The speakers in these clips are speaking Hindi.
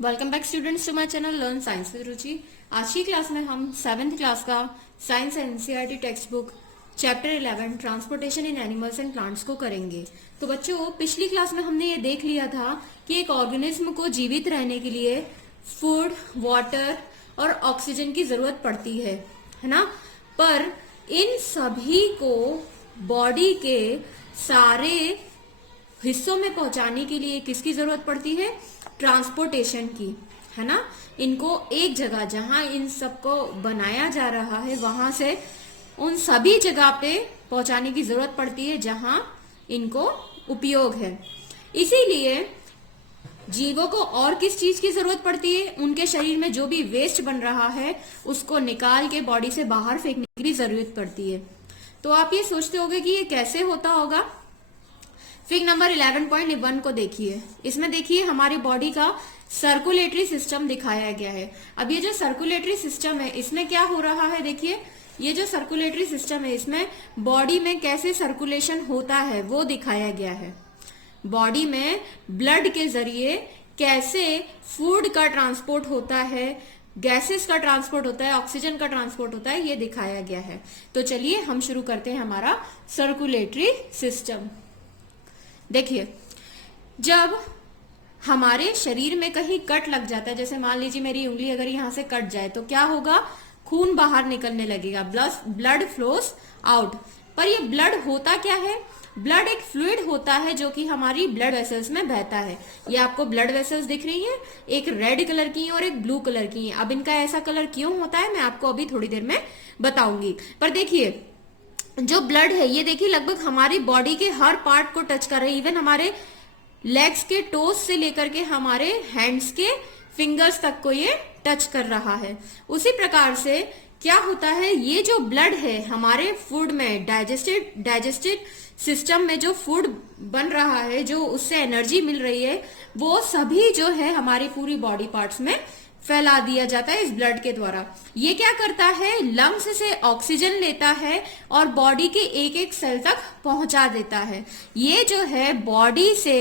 Welcome back students to my channel learn science with Ruchi. आज की क्लास में हम 7th क्लास का science and NCERT text book chapter 11 transportation in animals and plants को करेंगे। तो बच्चों, पिछली क्लास में हमने ये देख लिया था कि एक ऑर्गेनिज्म को जीवित रहने के लिए फूड, वाटर और ऑक्सीजन की जरूरत पड़ती है ना। पर इन सभी को बॉडी के सारे हिस्सों में पहुंचाने के लिए किसकी जरूरत पड़ती है? ट्रांसपोर्टेशन की, है ना। इनको एक जगह जहां इन सबको बनाया जा रहा है वहां से उन सभी जगह पे पहुंचाने की जरूरत पड़ती है जहां इनको उपयोग है। इसीलिए जीवों को और किस चीज की जरूरत पड़ती है? उनके शरीर में जो भी वेस्ट बन रहा है उसको निकाल के बॉडी से बाहर फेंकने की भी जरूरत पड़ती है। तो आप ये सोचते होंगे कि ये कैसे होता होगा। फिग नंबर 11.1 को देखिए। इसमें देखिए हमारी बॉडी का सर्कुलेटरी सिस्टम दिखाया गया है। अब ये जो सर्कुलेटरी सिस्टम है इसमें क्या हो रहा है? देखिए ये जो सर्कुलेटरी सिस्टम है इसमें बॉडी में कैसे सर्कुलेशन होता है वो दिखाया गया है। बॉडी में ब्लड के जरिए कैसे फूड का ट्रांसपोर्ट होता है, गैसेस का ट्रांसपोर्ट होता है, ऑक्सीजन का ट्रांसपोर्ट होता है, ये दिखाया गया है। तो चलिए हम शुरू करते हैं हमारा सर्कुलेटरी सिस्टम। देखिए, जब हमारे शरीर में कहीं कट लग जाता है, जैसे मान लीजिए मेरी उंगली अगर यहां से कट जाए तो क्या होगा? खून बाहर निकलने लगेगा, ब्लड फ्लोस आउट। पर ये ब्लड होता क्या है? ब्लड एक फ्लूइड होता है जो कि हमारी ब्लड वेसल्स में बहता है। ये आपको ब्लड वेसल्स दिख रही हैं, एक रेड कलर की है और एक ब्लू कलर की है। अब इनका ऐसा कलर क्यों होता है मैं आपको अभी थोड़ी देर में बताऊंगी। पर देखिए जो ब्लड है ये देखिए लगभग हमारी बॉडी के हर पार्ट को टच कर रही है। इवन हमारे लेग्स के टोज से लेकर के हमारे हैंड्स के फिंगर्स तक को ये टच कर रहा है। उसी प्रकार से क्या होता है, ये जो ब्लड है हमारे फूड में डाइजेस्टिव सिस्टम में जो फूड बन रहा है, जो उससे एनर्जी मिल रही है, वो सभी जो है हमारी पूरी बॉडी पार्ट्स में फैला दिया जाता है इस ब्लड के द्वारा। ये क्या करता है? लंग्स से ऑक्सीजन लेता है और बॉडी के एक एक सेल तक पहुंचा देता है। ये जो है बॉडी से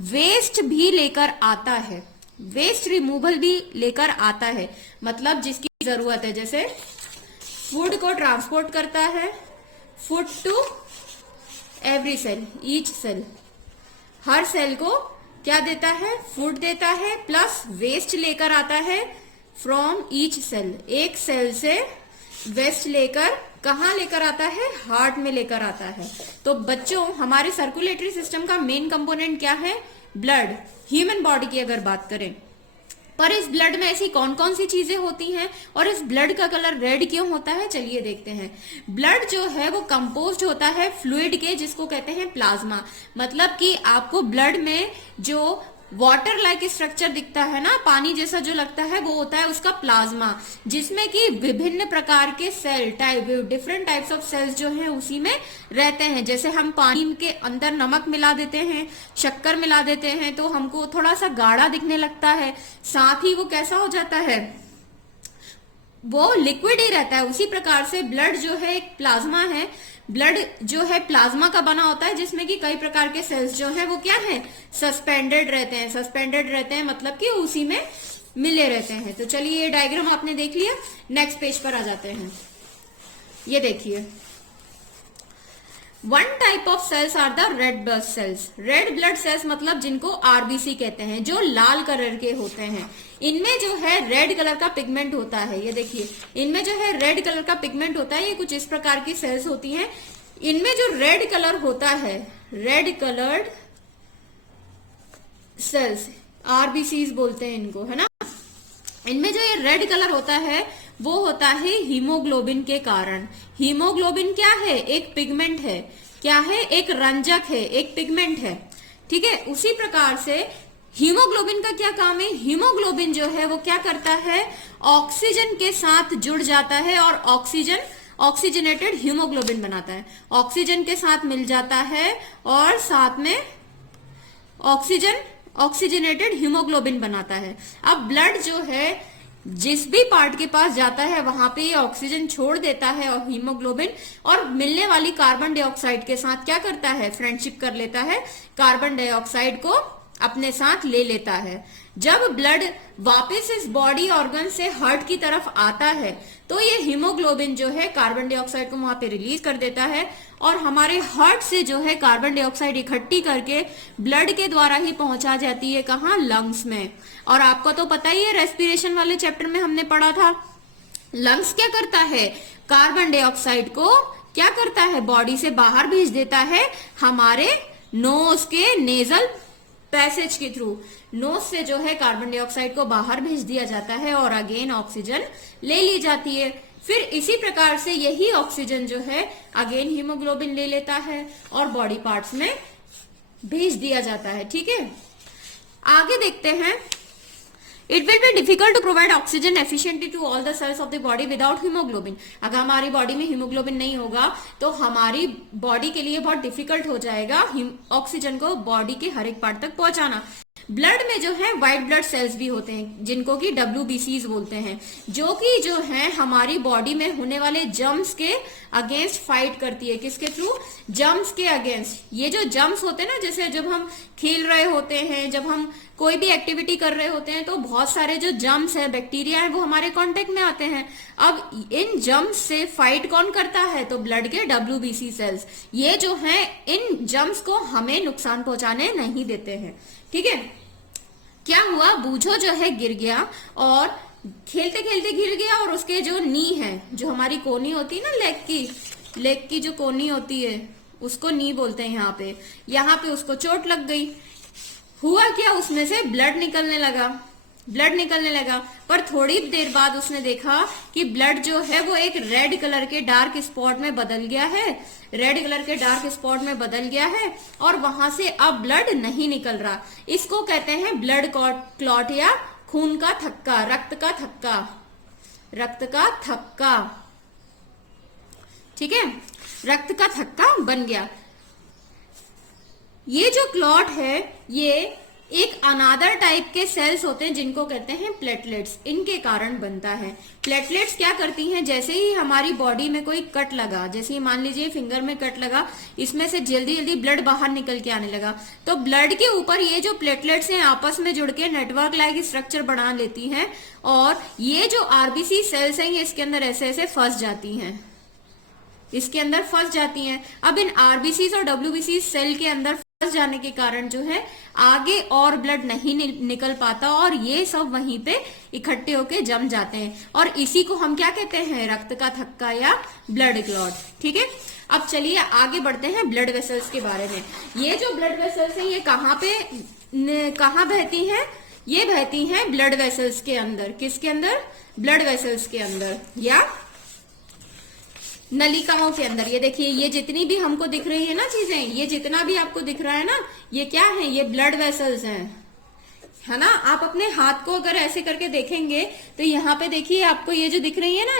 वेस्ट भी लेकर आता है, वेस्ट रिमूवल भी लेकर आता है। मतलब जिसकी जरूरत है, जैसे फूड को ट्रांसपोर्ट करता है, food to every cell, each cell, हर सेल को क्या देता है? फूड देता है, प्लस वेस्ट लेकर आता है फ्रॉम ईच सेल। एक सेल से वेस्ट लेकर कहाँ लेकर आता है? हार्ट में लेकर आता है। तो बच्चों, हमारे सर्कुलेटरी सिस्टम का मेन कंपोनेंट क्या है? ब्लड। ह्यूमन बॉडी की अगर बात करें, पर इस ब्लड में ऐसी कौन कौन सी चीजें होती हैं और इस ब्लड का कलर रेड क्यों होता है? चलिए देखते हैं। ब्लड जो है वो कंपोज्ड होता है फ्लूइड के, जिसको कहते हैं प्लाज्मा। मतलब कि आपको ब्लड में जो वाटर लाइक स्ट्रक्चर दिखता है ना, पानी जैसा जो लगता है, वो होता है उसका प्लाज्मा, जिसमें कि विभिन्न प्रकार के cell type, different types of cells जो है उसी में रहते हैं। जैसे हम पानी के अंदर नमक मिला देते हैं, शक्कर मिला देते हैं तो हमको थोड़ा सा गाढ़ा दिखने लगता है, साथ ही वो कैसा हो जाता है? वो लिक्विड ही रहता है। उसी प्रकार से ब्लड जो है एक प्लाज्मा है। ब्लड जो है प्लाज्मा का बना होता है, जिसमें कि कई प्रकार के सेल्स जो है वो क्या है? सस्पेंडेड रहते हैं। सस्पेंडेड रहते हैं मतलब कि उसी में मिले रहते हैं। तो चलिए ये डायग्राम आपने देख लिया, नेक्स्ट पेज पर आ जाते हैं। ये देखिए, one type of cells are the red blood cells. Red blood cells मतलब जिनको आरबीसी कहते हैं, जो लाल कलर के होते हैं। इनमें जो है रेड कलर का पिगमेंट होता है। ये देखिए, इनमें जो है रेड कलर का पिगमेंट होता है। ये कुछ इस प्रकार की सेल्स होती हैं। इनमें जो रेड कलर होता है, रेड कलर्ड सेल्स, आरबीसीज बोलते हैं इनको, है ना। इनमें जो ये रेड कलर होता है वो होता है हीमोग्लोबिन के कारण। हीमोग्लोबिन क्या है? एक पिगमेंट है। क्या है? एक रंजक है, एक पिगमेंट है। ठीक है। उसी प्रकार से हीमोग्लोबिन का क्या काम है? हीमोग्लोबिन जो है वो क्या करता है? ऑक्सीजन के साथ जुड़ जाता है और ऑक्सीजनेटेड हीमोग्लोबिन बनाता है। ऑक्सीजन के साथ मिल जाता है और साथ में ऑक्सीजनेटेड हीमोग्लोबिन बनाता है। अब ब्लड जो है जिस भी पार्ट के पास जाता है वहां पे ये ऑक्सीजन छोड़ देता है और हीमोग्लोबिन, और मिलने वाली कार्बन डाइऑक्साइड के साथ क्या करता है? फ्रेंडशिप कर लेता है, कार्बन डाइऑक्साइड को अपने साथ ले लेता है। जब ब्लड वापस इस बॉडी ऑर्गन से हार्ट की तरफ आता है तो ये हीमोग्लोबिन जो है कार्बन डाइऑक्साइड को वहां पे रिलीज कर देता है और हमारे हार्ट से जो है कार्बन डाइऑक्साइड इकट्ठी करके ब्लड के द्वारा ही पहुंचा जाती है कहाँ, लंग्स में। और आपको तो पता ही है, रेस्पिरेशन वाले चैप्टर में हमने पढ़ा था, लंग्स क्या करता है, कार्बन डाइऑक्साइड को क्या करता है, बॉडी से बाहर भेज देता है हमारे नोज के नेजल पैसेज के थ्रू। नोज से जो है कार्बन डाइऑक्साइड को बाहर भेज दिया जाता है और अगेन ऑक्सीजन ले ली जाती है। फिर इसी प्रकार से यही ऑक्सीजन जो है अगेन हीमोग्लोबिन ले लेता है और बॉडी पार्ट्स में भेज दिया जाता है। ठीक है, आगे देखते हैं। It will be difficult to provide oxygen efficiently to all the cells of the body without haemoglobin. अगर हमारी बॉडी में हीमोग्लोबिन नहीं होगा तो हमारी बॉडी के लिए बहुत डिफिकल्ट हो जाएगा ऑक्सीजन को बॉडी के हर एक पार्ट तक पहुंचाना। ब्लड में जो है व्हाइट ब्लड सेल्स भी होते हैं जिनको कि WBCs बोलते हैं, जो कि जो है हमारी बॉडी में होने वाले जर्म्स के अगेंस्ट फाइट करती है। किसके थ्रू, जर्म्स के अगेंस्ट। ये जो जर्म्स होते हैं ना, जैसे जब हम खेल रहे होते हैं, जब हम कोई भी एक्टिविटी कर रहे होते हैं तो बहुत सारे जो जर्म्स है, बैक्टीरिया है, वो हमारे कांटेक्ट में आते हैं। अब इन जर्म्स से फाइट कौन करता है, तो ब्लड के WBC सेल्स। ये जो है इन जर्म्स को हमें नुकसान पहुंचाने नहीं देते हैं। ठीक है, क्या हुआ, बूझो जो है गिर गया और खेलते खेलते गिर गया और उसके जो नी है, जो हमारी कोनी होती है ना, लेग की जो कोनी होती है उसको नी बोलते हैं। यहाँ पे उसको चोट लग गई। हुआ क्या, उसमें से ब्लड निकलने लगा, पर थोड़ी देर बाद उसने देखा कि ब्लड जो है वो एक रेड कलर के डार्क स्पॉट में बदल गया है, और वहां से अब ब्लड नहीं निकल रहा। इसको कहते हैं ब्लड क्लॉट या खून का थक्का, रक्त का थक्का। ठीक है, रक्त का थक्का बन गया। ये जो क्लॉट है ये एक अनादर टाइप के सेल्स होते हैं जिनको कहते हैं प्लेटलेट्स, इनके कारण बनता है। प्लेटलेट्स क्या करती हैं, जैसे ही हमारी बॉडी में कोई कट लगा, जैसे ही मान लीजिए फिंगर में कट लगा, इसमें से जल्दी जल्दी ब्लड बाहर निकल के आने लगा, तो ब्लड के ऊपर ये जो प्लेटलेट्स हैं आपस में जुड़ के नेटवर्क लाइक स्ट्रक्चर बना लेती हैं और ये जो RBC सेल्स हैं ये इसके अंदर ऐसे ऐसे फंस जाती हैं। अब इन RBCs और WBC सेल के अंदर फंस जाने के कारण जो है आगे और ब्लड नहीं निकल पाता और ये सब वहीं पे इकट्ठे होके जम जाते हैं और इसी को हम क्या कहते हैं, रक्त का थक्का या ब्लड क्लॉट। ठीक है, अब चलिए आगे बढ़ते हैं ब्लड वेसल्स के बारे में। ये जो ब्लड वेसल्स हैं ये कहाँ बहती हैं, ये बहती हैं ब्लड वेसल्स के अंदर। किसके अंदर, ब्लड वेसल्स के अंदर या नलिकाओं के अंदर। ये देखिए, ये जितनी भी हमको दिख रही है ना चीजें, ये जितना भी आपको दिख रहा है ना, ये क्या है, ये ब्लड वेसल्स हैं, है ना। आप अपने हाथ को अगर ऐसे करके देखेंगे तो यहाँ पे देखिए आपको ये जो दिख रही है ना,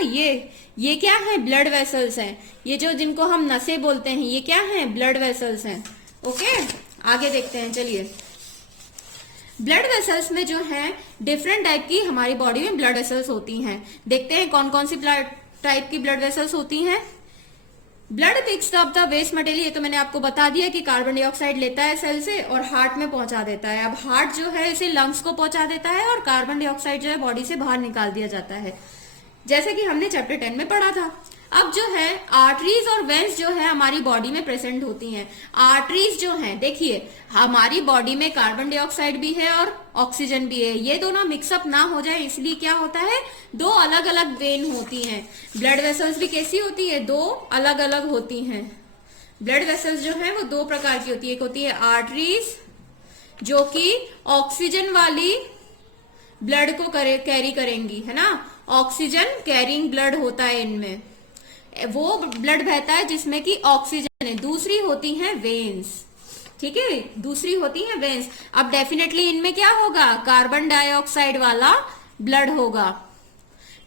ये क्या है, ब्लड वेसल्स हैं। ये जो जिनको हम नसें बोलते हैं ये क्या है, ब्लड वेसल्स हैं। ओके, आगे देखते हैं। चलिए, ब्लड वेसल्स में जो है डिफरेंट टाइप की हमारी बॉडी में ब्लड वेसल्स होती हैं। देखते हैं कौन कौन सी टाइप की ब्लड वेसल्स होती हैं। Blood picks up the waste material, ये तो मैंने आपको बता दिया कि कार्बन डाइऑक्साइड लेता है सेल से और हार्ट में पहुंचा देता है। अब हार्ट जो है इसे लंग्स को पहुंचा देता है और कार्बन डाइऑक्साइड जो है बॉडी से बाहर निकाल दिया जाता है, जैसे कि हमने चैप्टर 10 में पढ़ा था। अब जो है आर्टरीज और वेन्स जो है हमारी बॉडी में प्रेजेंट होती हैं। आर्टरीज जो हैं, देखिए हमारी बॉडी में कार्बन डाइऑक्साइड भी है और ऑक्सीजन भी है, ये दोनों मिक्सअप ना हो जाए इसलिए क्या होता है, दो अलग अलग वेन होती हैं। ब्लड वेसल्स भी कैसी होती है, दो अलग अलग होती हैं। ब्लड वेसल्स जो है वो दो प्रकार की होती है। एक होती है आर्टरीज जो कि ऑक्सीजन वाली ब्लड को कैरी करेंगी, है ना, ऑक्सीजन कैरिंग ब्लड होता है इनमें, वो ब्लड बहता है जिसमें कि ऑक्सीजन है। दूसरी होती है वेन्स, ठीक है, दूसरी होती है वेन्स। अब डेफिनेटली इनमें क्या होगा, कार्बन डाइऑक्साइड वाला ब्लड होगा।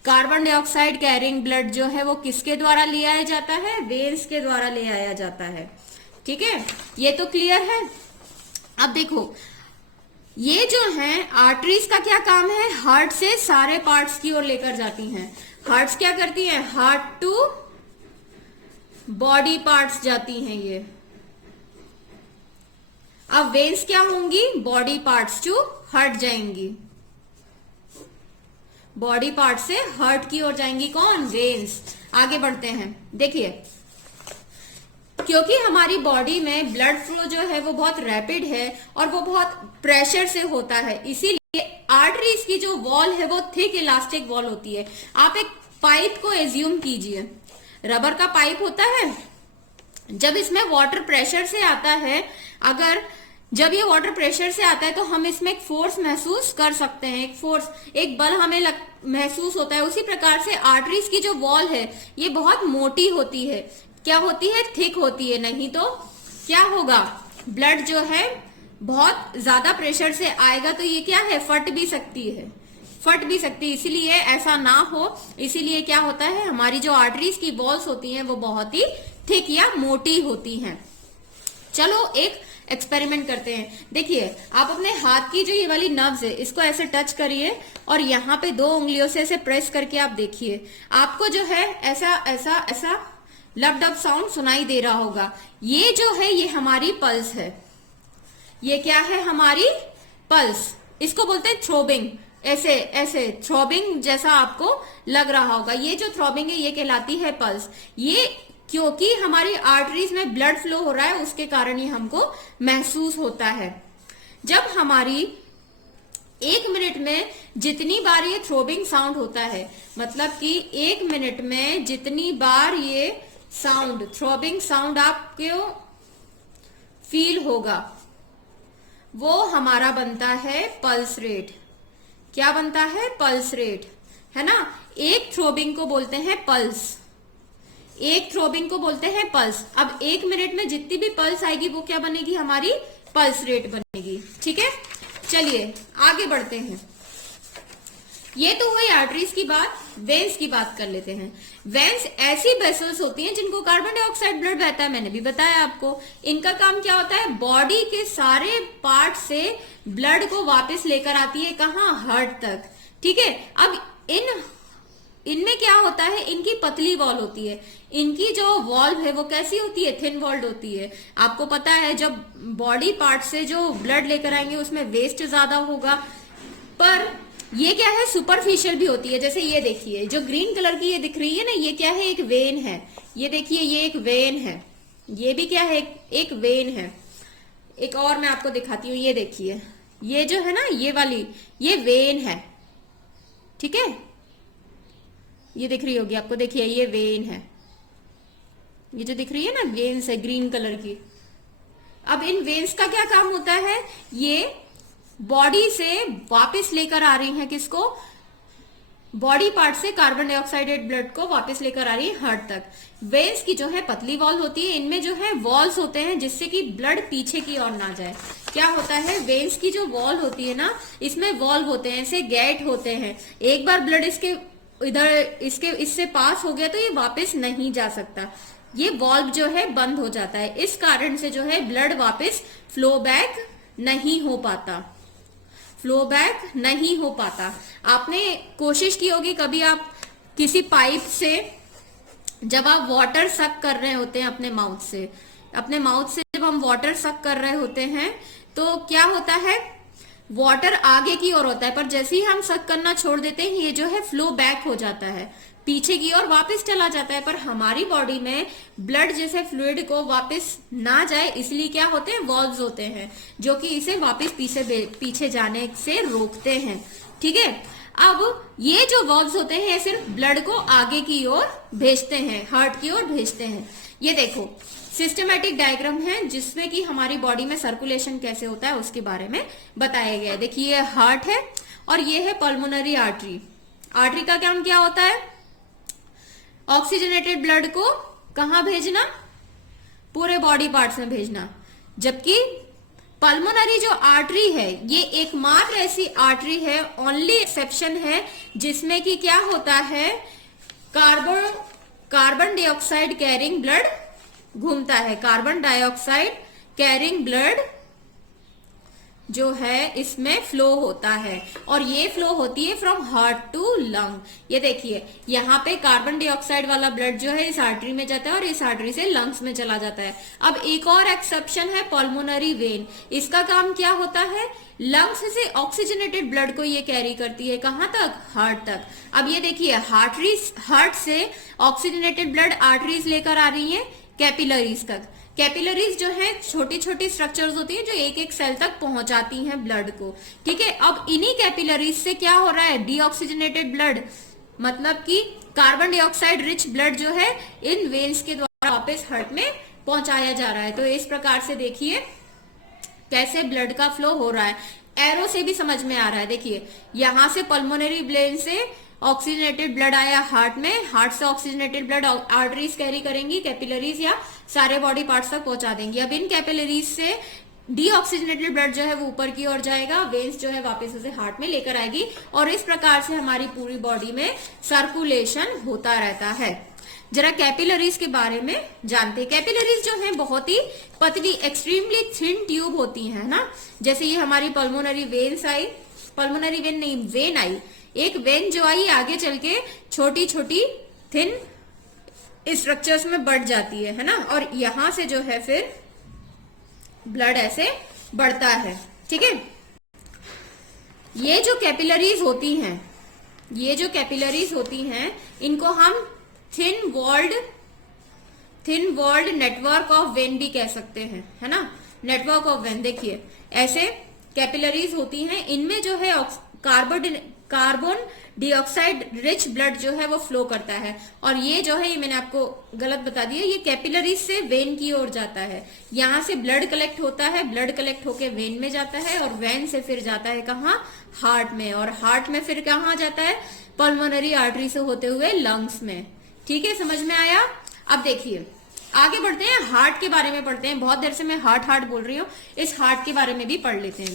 कार्बन डाइऑक्साइड कैरिंग ब्लड जो है वो किसके द्वारा ले आया जाता है, वेन्स के द्वारा ले आया जाता है। ठीक है, ये तो क्लियर है। अब देखो, ये जो है आर्टरीज का क्या काम है, हार्ट से सारे पार्ट्स की ओर लेकर जाती हैं। हार्ट्स क्या करती हैं, हार्ट टू बॉडी पार्ट्स जाती हैं ये, अब वेन्स क्या होंगी, बॉडी पार्ट्स जो हट जाएंगी, बॉडी पार्ट से हर्ट की ओर जाएंगी कौन, वेन्स। आगे बढ़ते हैं, देखिए क्योंकि हमारी बॉडी में ब्लड फ्लो जो है वो बहुत रैपिड है और वो बहुत प्रेशर से होता है, इसीलिए आर्टरीज की जो वॉल है वो थिक इलास्टिक वॉल होती है। आप एक पाइप को एज्यूम कीजिए, रबर का पाइप होता है, जब इसमें वाटर प्रेशर से आता है, अगर जब ये वाटर प्रेशर से आता है तो हम इसमें एक फोर्स महसूस कर सकते हैं, एक फोर्स, एक बल हमें महसूस होता है। उसी प्रकार से आर्टरीज की जो वॉल है ये बहुत मोटी होती है, क्या होती है, थिक होती है, नहीं तो क्या होगा, ब्लड जो है बहुत ज्यादा प्रेशर से आएगा तो ये क्या है, फट भी सकती है, फट भी सकती है। इसीलिए ऐसा ना हो, इसीलिए क्या होता है, हमारी जो आर्टरीज की वॉल्स होती हैं वो बहुत ही थिक या मोटी होती हैं। चलो एक एक्सपेरिमेंट करते हैं। देखिए आप अपने हाथ की जो ये वाली नर्व्स है इसको ऐसे टच करिए और यहाँ पे 2 उंगलियों से ऐसे प्रेस करके आप देखिए, आपको जो है ऐसा ऐसा ऐसा लब डब साउंड सुनाई दे रहा होगा। ये जो है ये हमारी पल्स है, ये क्या है, हमारी पल्स, इसको बोलते हैं थ्रोबिंग। ऐसे ऐसे थ्रोबिंग जैसा आपको लग रहा होगा, ये जो थ्रोबिंग है ये कहलाती है पल्स। ये क्योंकि हमारी आर्टरीज में ब्लड फ्लो हो रहा है उसके कारण ये हमको महसूस होता है। जब हमारी 1 मिनट में जितनी बार ये थ्रोबिंग साउंड होता है, मतलब कि 1 मिनट में जितनी बार ये साउंड, थ्रोबिंग साउंड आपको फील होगा वो हमारा बनता है पल्स रेट। क्या बनता है, पल्स रेट, है ना। एक थ्रोबिंग को बोलते हैं पल्स, एक थ्रोबिंग को बोलते हैं पल्स। अब 1 मिनट में जितनी भी पल्स आएगी वो क्या बनेगी, हमारी पल्स रेट बनेगी, ठीक है। चलिए आगे बढ़ते हैं। ये तो हुई आर्टरीज की बात, वेन्स की बात कर लेते हैं। वेन्स ऐसी वेसल्स होती हैं जिनको कार्बन डाइऑक्साइड ब्लड बहता है, मैंने भी बताया आपको। इनका काम क्या होता है, बॉडी के सारे पार्ट से ब्लड को वापस लेकर आती है, कहाँ, हार्ट तक, ठीक है। अब इनमें क्या होता है, इनकी पतली वॉल होती है, इनकी जो वॉल्व है वो कैसी होती है, थिन वॉल्ड होती है। आपको पता है जब बॉडी पार्ट से जो ब्लड लेकर आएंगे उसमें वेस्ट ज्यादा होगा, पर ये क्या है, सुपरफिशियल भी होती है। जैसे ये देखिए जो ग्रीन कलर की ये दिख रही है ना, ये क्या है, एक वेन है। ये देखिए ये एक वेन है, ये भी क्या है, एक वेन है। एक और मैं आपको दिखाती हूँ, ये देखिए ये जो है ना, ये वाली, ये वेन है, ठीक है, ये दिख रही होगी आपको, देखिए ये वेन है, ये जो दिख रही है ना वेन्स है ग्रीन कलर की। अब इन वेन्स का क्या काम होता है, ये बॉडी से वापस लेकर आ रही हैं किसको, बॉडी पार्ट से कार्बन डाइऑक्साइडेड ब्लड को वापस लेकर आ रही है हार्ट तक। वेन्स की जो है पतली वॉल होती है, इनमें जो है वॉल्स होते हैं जिससे कि ब्लड पीछे की ओर ना जाए। क्या होता है, वेन्स की जो वॉल होती है ना, इसमें वॉल्व होते हैं, ऐसे गेट होते हैं। एक बार ब्लड इससे पास हो गया तो ये वापस नहीं जा सकता, ये वॉल्व जो है बंद हो जाता है। इस कारण से जो है ब्लड वापस फ्लो बैक नहीं हो पाता, फ्लो बैक नहीं हो पाता। आपने कोशिश की होगी कभी, आप किसी पाइप से जब आप वाटर सक कर रहे होते हैं अपने माउथ से जब हम वाटर सक कर रहे होते हैं तो क्या होता है, वाटर आगे की ओर होता है, पर जैसे ही हम सक करना छोड़ देते हैं ये जो है फ्लो बैक हो जाता है, पीछे की ओर वापस चला जाता है। पर हमारी बॉडी में ब्लड जैसे फ्लूइड को वापस ना जाए इसलिए क्या होते हैं, वॉल्व्स होते हैं जो कि इसे वापस पीछे जाने से रोकते हैं, ठीक है। अब ये जो वॉल्व्स होते हैं ये सिर्फ ब्लड को आगे की ओर भेजते हैं, हार्ट की ओर भेजते हैं। ये देखो सिस्टमैटिक डायग्राम है जिसमें कि हमारी बॉडी में सर्कुलेशन कैसे होता है उसके बारे में बताया गया है। देखिए ये हार्ट है और ये है पल्मोनरी आर्टरी। आर्टरी का काम क्या होता है, ऑक्सीजनेटेड ब्लड को कहां भेजना, पूरे बॉडी पार्ट्स में भेजना। जबकि पल्मोनरी जो आर्टरी है ये एकमात्र ऐसी आर्टरी है, ओनली एक्सेप्शन है, जिसमें कि क्या होता है, कार्बन डाइऑक्साइड कैरिंग ब्लड घूमता है, कार्बन डाइऑक्साइड कैरिंग ब्लड जो है इसमें फ्लो होता है, और ये फ्लो होती है फ्रॉम हार्ट टू लंग। ये देखिए यहाँ पे कार्बन डाइऑक्साइड वाला ब्लड जो है इस आर्टरी में जाता है और इस आर्टरी से लंग्स में चला जाता है। अब एक और एक्सेप्शन है पल्मोनरी वेन। इसका काम क्या होता है, लंग्स से ऑक्सीजनेटेड ब्लड को ये कैरी करती है कहां तक, हार्ट तक। अब ये देखिए हार्ट से ऑक्सीजनेटेड ब्लड आर्टरीज लेकर आ रही है कैपिलरीज तक। कैपिलरीज जो है छोटी छोटी स्ट्रक्चर्स होती हैं जो एक एक सेल तक पहुंचाती हैं ब्लड को, ठीक है। अब इन्हीं कैपिलरीज से क्या हो रहा है, डीऑक्सीजनेटेड ब्लड मतलब कि कार्बन डाइऑक्साइड रिच ब्लड जो है इन वेन्स के द्वारा वापस हार्ट में पहुंचाया जा रहा है। तो इस प्रकार से देखिए कैसे ब्लड का फ्लो हो रहा है, एरो से भी समझ में आ रहा है। देखिए यहां से पल्मोनरी वेन से ऑक्सीजनेटेड ब्लड आया हार्ट में, हार्ट से ऑक्सीजनेटेड ब्लड आर्टरीज कैरी करेंगी, कैपिलरीज या सारे बॉडी पार्ट्स तक पहुंचा देंगी। अब इन कैपिलरीज से डीऑक्सीजनेटेड ब्लड जो है वो ऊपर की ओर जाएगा, वेन्स जो है वापस उसे हार्ट में लेकर आएगी, और इस प्रकार से हमारी पूरी बॉडी में सर्कुलेशन होता रहता है। जरा कैपिलरीज के बारे में जानते हैं। कैपिलरीज जो है बहुत ही पतली एक्सट्रीमली थिन ट्यूब होती हैं ना, जैसे ये हमारी पल्मोनरी वेन्स आई, पल्मोनरी वेन नहीं वेन आई, एक वेन जो आई आगे चल के छोटी छोटी थिन स्ट्रक्चर्स में बढ़ जाती है ना, और यहां से जो है फिर ब्लड ऐसे बढ़ता है, ठीक है। ये जो कैपिलरीज होती हैं इनको हम thin walled network of vein भी कह सकते हैं, है ना, नेटवर्क ऑफ वेन। देखिए ऐसे कैपिलरीज होती हैं, इनमें जो है कार्बन डाइऑक्साइड रिच ब्लड जो है वो फ्लो करता है, और ये जो है ये मैंने आपको गलत बता दिया, ये कैपिलरीज से वेन की ओर जाता है। यहां से ब्लड कलेक्ट होता है, ब्लड कलेक्ट होके वेन में जाता है, और वेन से फिर जाता है कहाँ, हार्ट में, और हार्ट में फिर कहाँ जाता है, पल्मोनरी आर्टरी से होते हुए लंग्स में। ठीक है, समझ में आया। अब देखिए आगे बढ़ते हैं, हार्ट के बारे में पढ़ते हैं। बहुत देर से मैं हार्ट बोल रही हूँ, इस हार्ट के बारे में भी पढ़ लेते हैं।